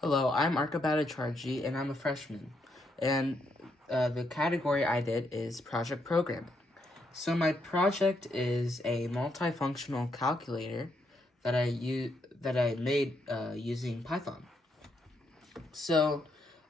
Hello, I'm Arka Bhattacharjee, and I'm a freshman. And the category I did is project programming. So my project is a multifunctional calculator that I made using Python. So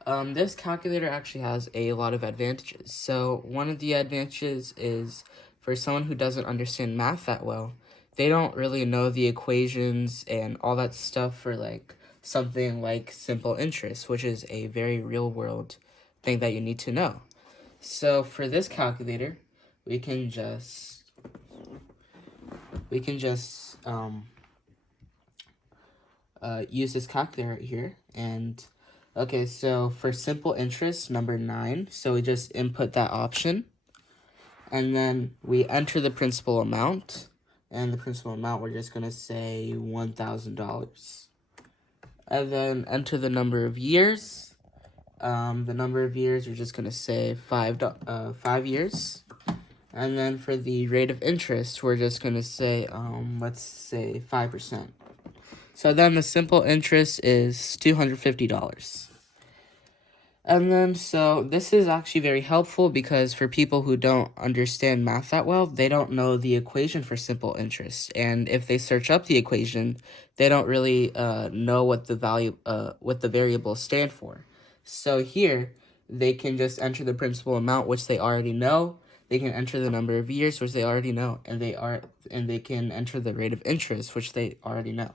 this calculator actually has a lot of advantages. So one of the advantages is for someone who doesn't understand math that well, they don't really know the equations and all that stuff for like something like simple interest, which is a very real world thing that you need to know. So for this calculator, we can just we can just use this calculator right here. And okay, so for simple interest, number 9, so we just input that option, and then we enter the principal amount, and the principal amount we're just gonna say $1,000, and then enter the number of years. The number of years we're just gonna say 5 years, and then for the rate of interest we're just gonna say let's say 5%. So then the simple interest is $250. And then, so this is actually very helpful because for people who don't understand math that well, they don't know the equation for simple interest. And if they search up the equation, they don't really know what the variables stand for. So here, they can just enter the principal amount, which they already know. They can enter the number of years, which they already know, and they can enter the rate of interest, which they already know.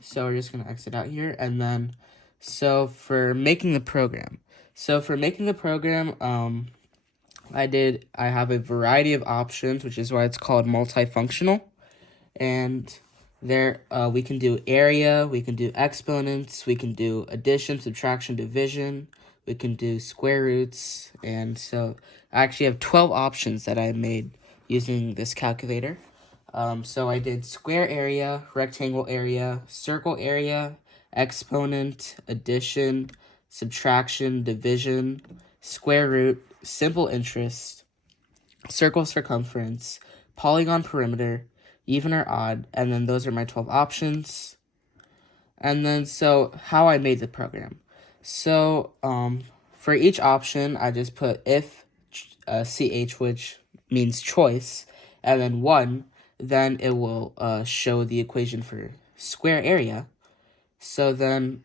So we're just going to exit out here. And then, so for making the program. So for making the program, I have a variety of options, which is why it's called multifunctional. And there, we can do area, we can do exponents, we can do addition, subtraction, division, we can do square roots. And so I actually have 12 options that I made using this calculator. So I did square area, rectangle area, circle area, exponent, addition, subtraction, division, square root, simple interest, circle circumference, polygon perimeter, even or odd, and then those are my 12 options. And then so how I made the program. So for each option, I just put if ch, which means choice, and then 1, then it will show the equation for square area. So then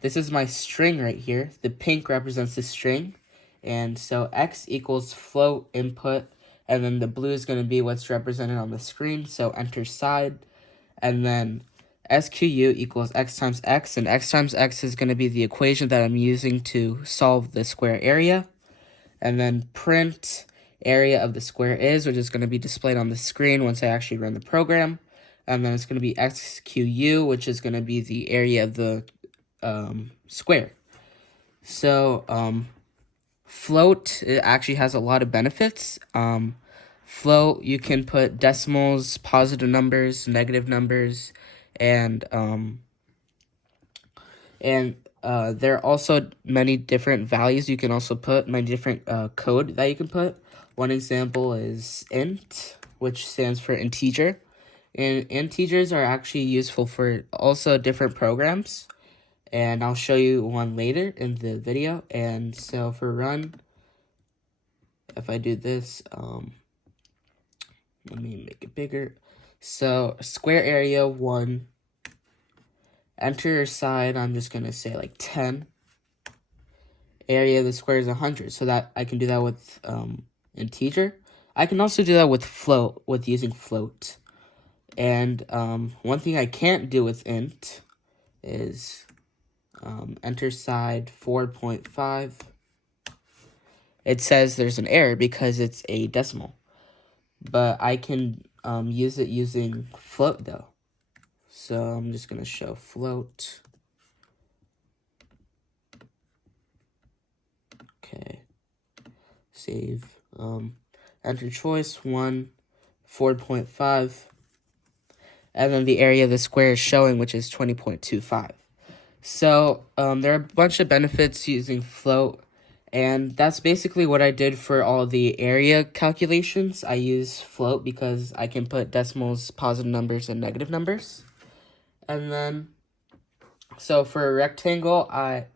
this is my string right here. The pink represents the string. And so x equals float input, and then the blue is going to be what's represented on the screen, so enter side. And then SQU equals x times x, and x times x is going to be the equation that I'm using to solve the square area. And then print area of the square is, which is going to be displayed on the screen once I actually run the program. And then it's going to be XQU, which is going to be the area of the square. So float, it actually has a lot of benefits. Float, you can put decimals, positive numbers, negative numbers, and there are also many different values you can also put, many different code that you can put. One example is int, which stands for integer. And integers are actually useful for also different programs. And I'll show you one later in the video. And so for run, if I do this, let me make it bigger. So square area 1, enter side, I'm just going to say like 10. Area of the square is 100, so that I can do that with integer. I can also do that with float, with using float. And one thing I can't do with int is enter side 4.5. It says there's an error because it's a decimal. But I can use it using float though. So I'm just going to show float. Okay. Save. Enter choice 1, 4.5. And then the area of the square is showing, which is 20.25. So there are a bunch of benefits using float. And that's basically what I did for all the area calculations. I use float because I can put decimals, positive numbers, and negative numbers. And then So for a rectangle,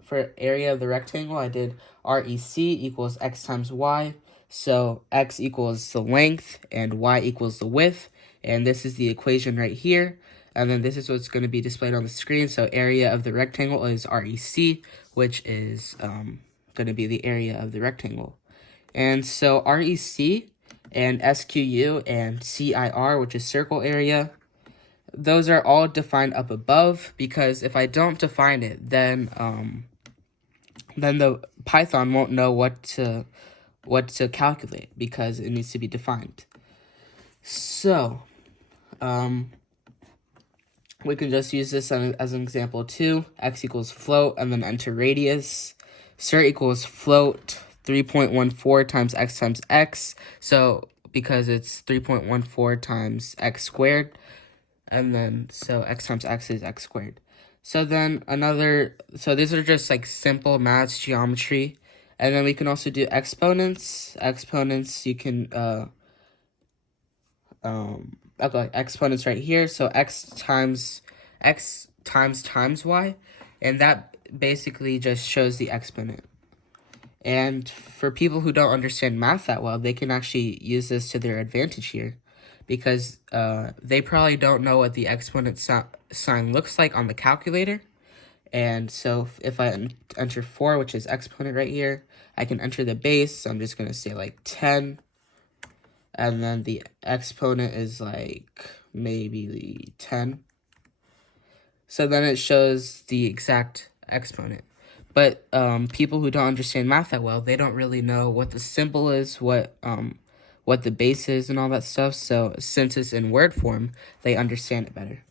for area of the rectangle, I did REC equals x times y. So x equals the length and y equals the width. And this is the equation right here. And then this is what's going to be displayed on the screen. So area of the rectangle is REC, which is going to be the area of the rectangle. And so REC and SQU and CIR, which is circle area, those are all defined up above, because if I don't define it, then the Python won't know what to calculate, because it needs to be defined. So we can just use this as an example too. X equals float, and then enter radius. Cert equals float 3.14 times x. So because it's 3.14 times x squared. And then, so x times x is x squared. So then so these are just like simple maths, geometry. And then we can also do exponents. Exponents, you can, okay, exponents right here. So x times y. And that basically just shows the exponent. And for people who don't understand math that well, they can actually use this to their advantage here, because they probably don't know what the exponent sign looks like on the calculator. And so if I enter 4, which is exponent right here, I can enter the base. So I'm just going to say like 10. And then the exponent is like maybe 10. So then it shows the exact exponent. But people who don't understand math that well, they don't really know what the symbol is, what the base is, and all that stuff. So since it's in word form, they understand it better.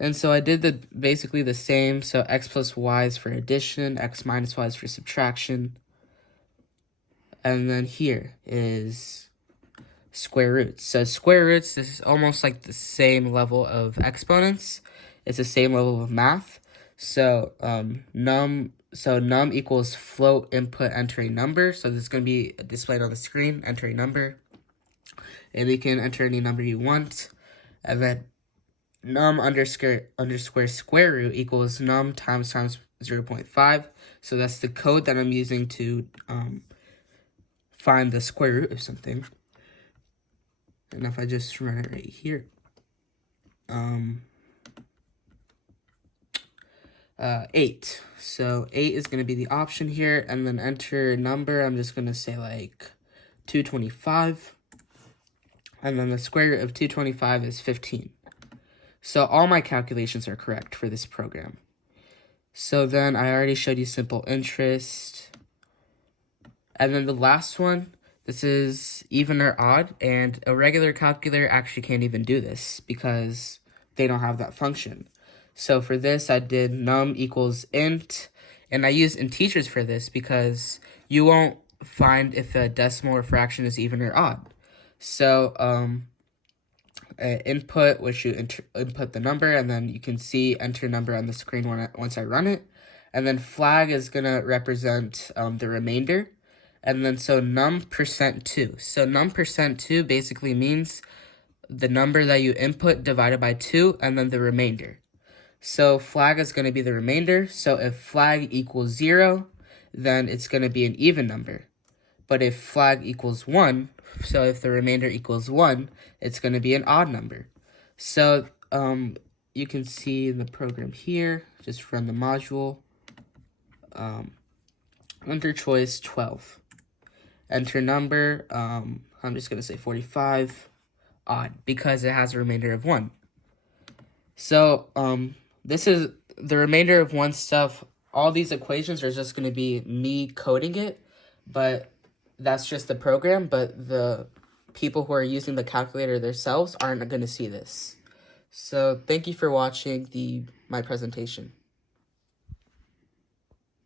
And so I did basically the same. So x plus y is for addition, x minus y is for subtraction. And then here is square roots. So square roots is almost like the same level of exponents. It's the same level of math. So num equals float input enter a number. So this is going to be displayed on the screen, enter a number. And you can enter any number you want. And then num underscore square root equals num times 0.5. So that's the code that I'm using to find the square root of something. And if I just run it right here, 8. So 8 is going to be the option here, and then enter a number. I'm just going to say like 225. And then the square root of 225 is 15. So all my calculations are correct for this program. So then I already showed you simple interest. And then the last one, this is even or odd, and a regular calculator actually can't even do this because they don't have that function. So for this, I did num equals int, and I use integers for this because you won't find if a decimal or fraction is even or odd. So input, which you input the number, and then you can see enter number on the screen once I run it. And then flag is going to represent the remainder. And then so num %2. So num %2 basically means the number that you input divided by 2 and then the remainder. So flag is going to be the remainder. So if flag equals 0, then it's going to be an even number. But if flag equals 1, so if the remainder equals 1, it's going to be an odd number. So you can see in the program here, just run the module. Enter choice 12. Enter number, I'm just going to say 45, odd, because it has a remainder of 1. So this is the remainder of 1 stuff. All these equations are just going to be me coding it, but that's just the program. But the people who are using the calculator themselves aren't going to see this. So thank you for watching my presentation.